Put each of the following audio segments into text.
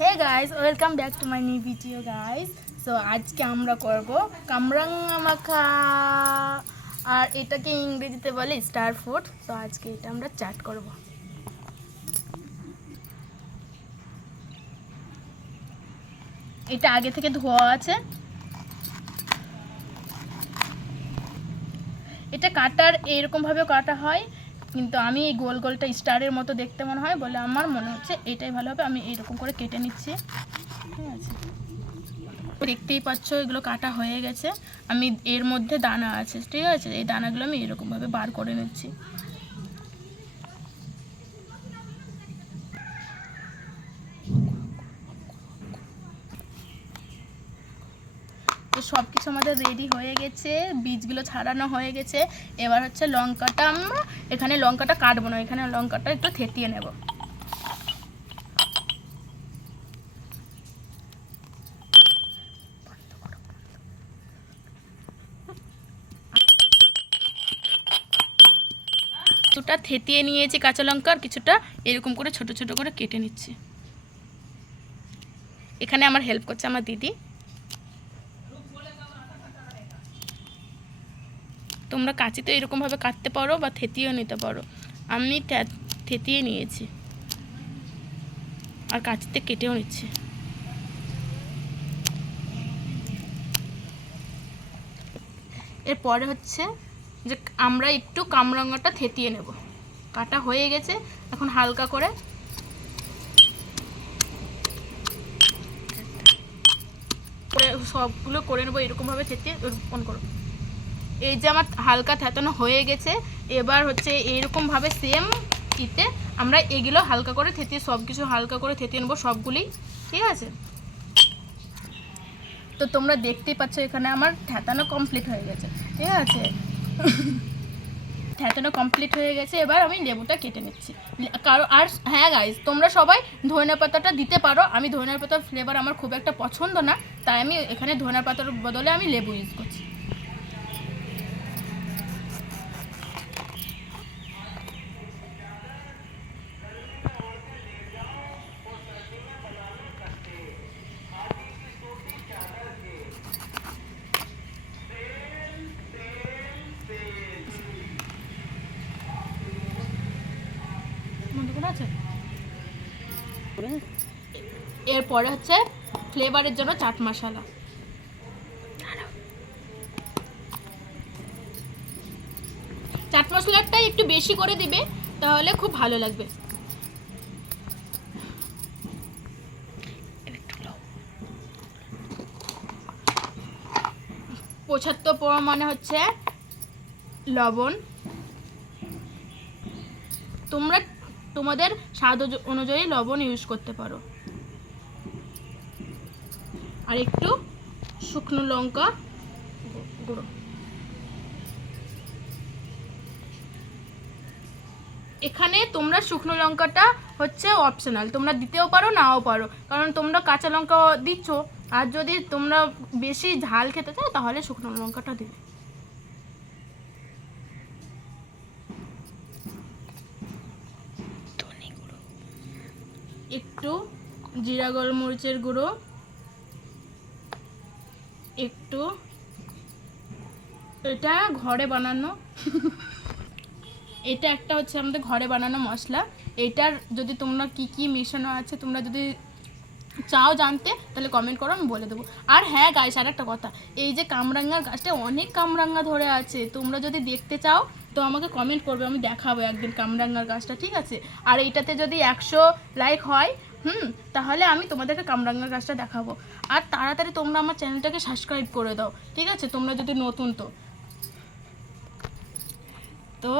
Hey guys, welcome back to my new video guys. So আজকে আমরা করব কামরাঙ্গা মাখা, আর এটাকে ইংরেজিতে বলে স্টার ফুড। সো আজকে এটা আমরা চাট করব। এটা আগে থেকে ধোয়া আছে। এটা কাটার এরকমভাবে কাটা হয়, কিন্তু আমি এই গোল গোলটা স্টারের মতো দেখতে মনে হয় বলে আমার মনে হচ্ছে এটাই ভালো হবে। আমি এরকম করে কেটে নিচ্ছি, ঠিক আছে। দেখতেই পাচ্ছ এগুলো কাটা হয়ে গেছে। আমি এর মধ্যে দানা আছে, ঠিক আছে, এই দানাগুলো আমি এরকমভাবে বার করে নিচ্ছি। তো সব কিছু আমাদের রেডি হয়ে গেছে, বীজগুলো ছাড়ানো হয়ে গেছে। এবার হচ্ছে লঙ্কাটা, আমরা এখানে লঙ্কাটা কাটবো না, এখানে লঙ্কাটা একটু থেতিয়ে নেব। কিছুটা থেতিয়ে নিয়েছি কাঁচা লঙ্কা, আর কিছুটা এরকম করে ছোট ছোট করে কেটে নিচ্ছি। এখানে আমার হেল্প করছে আমার দিদি। তোমরা কাঁচিতে এরকমভাবে কাটতে পারো বা থেতিয়েও নিতে পারো। আমি থেতিয়ে নিয়েছি আর কাঁচিতে কেটেও নিচ্ছি। এরপরে হচ্ছে যে আমরা একটু কামরাঙ্গাটা থেতিয়ে নেব। কাটা হয়ে গেছে, এখন হালকা করে সবগুলো করে নেবো এরকমভাবে থেতিয়ে। অন করো। এই যে আমার হালকা থেতানো হয়ে গেছে, এবার হচ্ছে এরকমভাবে সেম ইতে আমরা এগুলো হালকা করে থেতিয়ে, সব কিছু হালকা করে থেতিয়ে নেবো সবগুলি, ঠিক আছে। তো তোমরা দেখতেই পাচ্ছ এখানে আমার থেতানো কমপ্লিট হয়ে গেছে, ঠিক আছে। থেতানো কমপ্লিট হয়ে গেছে, এবার আমি লেবুটা কেটে নিচ্ছি। আর হ্যাঁ গাইজ, তোমরা সবাই ধনিয়া পাতাটা দিতে পারো। আমি ধনিয়া পাতার ফ্লেভার আমার খুব একটা পছন্দ না, তাই আমি এখানে ধনিয়া পাতার বদলে আমি লেবু ইউজ করছি। এরপরে হচ্ছে ফ্লেভারের জন্য চাট মশলা। চাট মশলাটা একটু বেশি করে দিবে, তাহলে খুব ভালো লাগবে। পঁচাত্তর পরিমাণে হচ্ছে লবণ। তোমরা তোমাদের স্বাদ অনুযায়ী লবণ ইউজ করতে পারো। আর একটু শুকনো লঙ্কা গুঁড়ো। এখানে তোমরা শুকনো লঙ্কাটা হচ্ছে অপশনাল, তোমরা দিতেও পারো নাও পারো, কারণ তোমরা কাঁচা লঙ্কা দিচ্ছ। আর যদি তোমরা বেশি ঝাল খেতে চাও তাহলে শুকনো লঙ্কাটা দিবে। একটু জিরা গোলমরিচের গুঁড়ো, একটু, এটা ঘরে বানানো এটা একটা হচ্ছে আমাদের ঘরে বানানো মশলা। এটার যদি তোমরা কি কি মেশানো আছে তোমরা যদি চাও জানতে, তাহলে কমেন্ট করো, আমি বলে দেবো। আর হ্যাঁ গাইস, আর একটা কথা, এই যে কামরাঙ্গার গাছটা অনেক কামরাঙ্গা ধরে আছে, তোমরা যদি দেখতে চাও তো আমাকে কমেন্ট করবে, আমি দেখাবো একদিন কামরাঙ্গার গাছটা, ঠিক আছে। আর এইটাতে যদি 100 লাইক হয়, তাহলে আমি তোমাদেরকে কামরাঙ্গার গাছটা দেখাবো। আর তাড়াতাড়ি তোমরা আমার চ্যানেলটাকে সাবস্ক্রাইব করে দাও, ঠিক আছে, তোমরা যদি নতুন। তো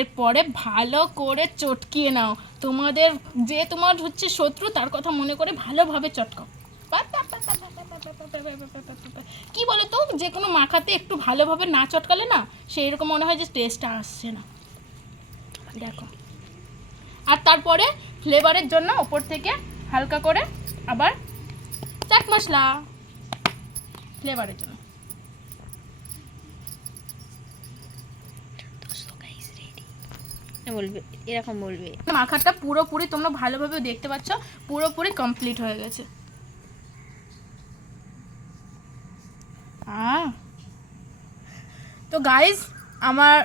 এরপরে ভালো করে চটকিয়ে নাও। তোমাদের যে তোমার হচ্ছে শত্রু, তার কথা মনে করে ভালোভাবে চটকাও। কি বলো তো, যে কোনো মাখাতে একটু ভালোভাবে না চটকালে না, সেই রকম মনে হয় যে টেস্টটা আসছে না। দেখো, আর তারপরে ফ্লেভারের জন্য ওপর থেকে হালকা করে আবার চাট মশলা ফ্লেভারের জন্য। বলবে, এরকম বলবে। মাখাটা পুরোপুরি তোমরা ভালোভাবে দেখতে পাচ্ছ, পুরোপুরি কমপ্লিট হয়ে গেছে। তো গাইস আমার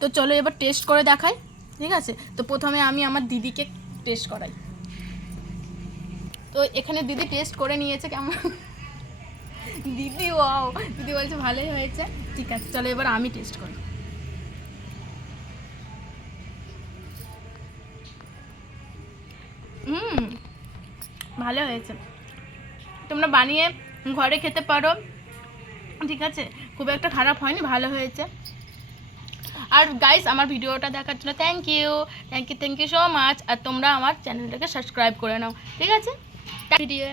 তো চলো এবার টেস্ট করে দেখাই, ঠিক আছে? তো প্রথমে আমি আমার দিদিকে টেস্ট করাই। তো এখানে দিদি টেস্ট করে নিয়েছে, কেমন দিদি? ওয়াও, দিদি বলছে ভালোই হয়েছে। ঠিক আছে, চলো এবার আমি টেস্ট করি। ভালো হয়েছে, তোমরা বানিয়ে ঘরে খেতে পারো, ঠিক আছে? খুব একটা খারাপ হয়নি, ভালো হয়েছে। আর গাইস আমার ভিডিওটা দেখার জন্য থ্যাংক ইউ সো মাচ। আর তোমরা আমার চ্যানেলটাকে সাবস্ক্রাইব করে নাও, ঠিক আছে? ভিডিও